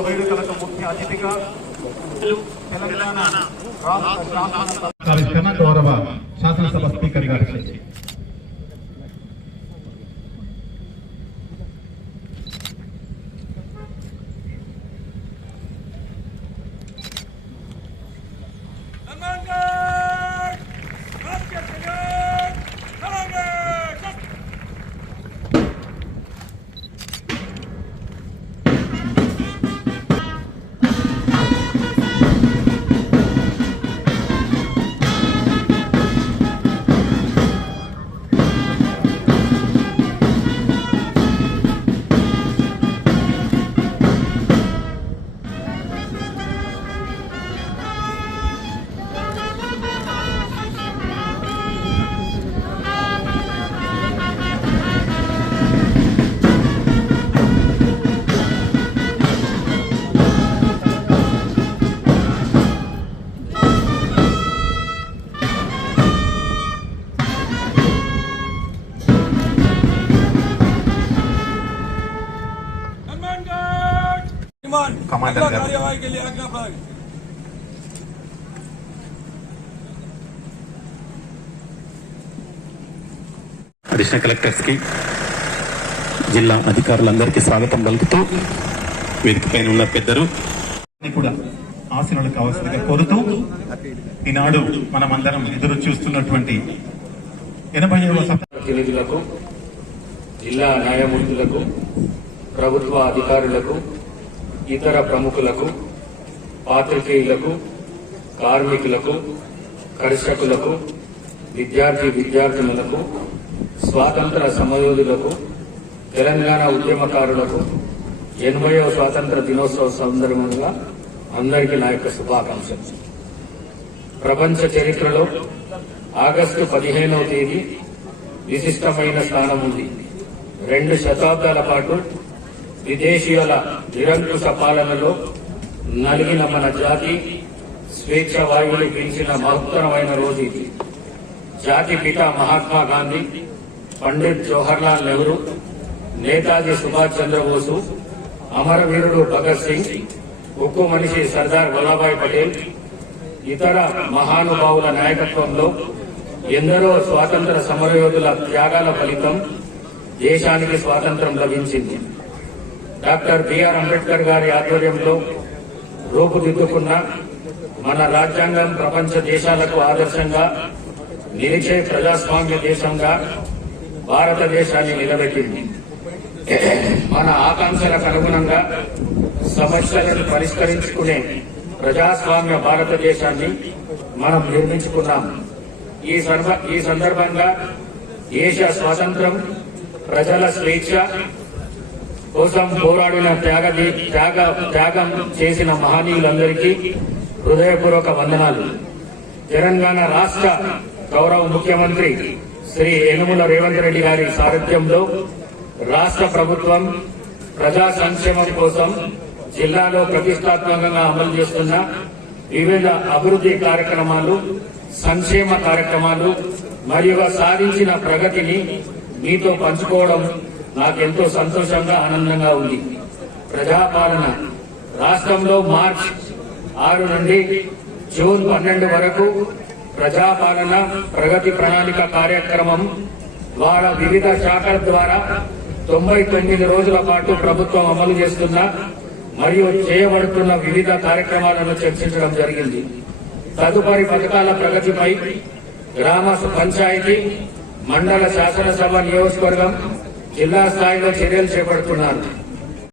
వేడుకలకు ముఖ్య అతిథిగా తెలంగాణ గౌరవ శాసనసభ స్పీకర్ గారికి कमांडर कार्यवाही के लिए आज्ञा पर అడిషనల్ కలెక్టర్స్ కి జిల్లా అధికారులందరికీ స్వాగతం పలుకుతూ వేదిక పైన ఉన్న పెద్దలు కూడా ఆశీనులు కావాల్సిందిగా కోరుతూ ఈనాడు మనమందరం ఎదురు చూస్తున్నటువంటి 80వ ప్రతినిధులకు జిల్లా న్యాయమూర్తులకు ప్రభుత్వ అధికారులకు ఇతర ప్రముఖులకు పాత్రికేయులకు కార్మికులకు కర్షకులకు విద్యార్థినులకు స్వాతంత్ర సమయోధులకు తెలంగాణ ఉద్యమకారులకు 80వ స్వాతంత్ర దినోత్సవ సందర్భంగా అందరికీ నా యొక్క శుభాకాంక్షలు. ప్రపంచ చరిత్రలో ఆగస్టు 15వ తేదీ విశిష్టమైన స్థానం ఉంది. 2 శతాబ్దాల పాటు విదేశీయుల నిరంకుశ పాలనలో నలిగిన మన జాతి స్వేచ్ఛ వాయువులు పీల్చిన మహత్తరమైన రోజు ఇది. జాతి పిత మహాత్మా గాంధీ, పండిత్ జవహర్లాల్ నెహ్రూ, నేతాజీ సుభాష్ చంద్రబోసు, అమరవీరుడు భగత్ సింగ్, ఉక్కు మనిషి సర్దార్ వల్లభాయ్ పటేల్, ఇతర మహానుభావుల నాయకత్వంలో ఎందరో స్వాతంత్ర సమరయోధుల త్యాగాల ఫలితం దేశానికి స్వాతంత్రం లభించింది. డాక్టర్ బిఆర్ అంబేద్కర్ గారి ఆధ్వర్యంలో రూపుదిద్దుకున్న మన రాజ్యాంగం ప్రపంచ దేశాలకు ఆదర్శంగా నిలిచే ప్రజాస్వామ్య దేశంగా భారతదేశాన్ని నిలబెట్టింది. మన ఆకాంక్షలకు అనుగుణంగా సమస్యలను పరిష్కరించుకునే ప్రజాస్వామ్య భారతదేశాన్ని మనం నిర్మించుకున్నాం. ఈ సందర్భంగా దేశ స్వాతంత్రం, ప్రజల స్వేచ్ఛ కోసం పోరాడిన త్యాగం చేసిన మహనీయులందరికీ హృదయపూర్వక వందనాలు. తెలంగాణ రాష్ట్ర గౌరవ ముఖ్యమంత్రి శ్రీ యనుమల రేవంత్ రెడ్డి గారి సారథ్యంలో రాష్ట్ర ప్రభుత్వం ప్రజా సంక్షేమం కోసం జిల్లాలో ప్రతిష్టాత్మకంగా అమలు చేస్తున్న వివిధ అభివృద్ధి కార్యక్రమాలు, సంక్షేమ కార్యక్రమాలు మరియు సాధించిన ప్రగతిని మీతో పంచుకోవడం నాకెంతో సంతోషంగా ఆనందంగా ఉంది. ప్రజాపాలన రాష్ట్రంలో మార్చి 6 నుండి జూన్ 12 వరకు ప్రజాపాలన ప్రగతి ప్రణాళిక కార్యక్రమం ద్వారా వివిధ శాఖల ద్వారా 99 రోజుల పాటు ప్రభుత్వం అమలు చేస్తున్న మరియు చేయబడుతున్న వివిధ కార్యక్రమాలను చర్చించడం జరిగింది. తదుపరి పథకాల ప్రగతిపై గ్రామ పంచాయతీ, మండల శాసనసభ, నియోజకవర్గం, జిల్లా స్థాయిలో చర్యలు చేపడుతున్నారు.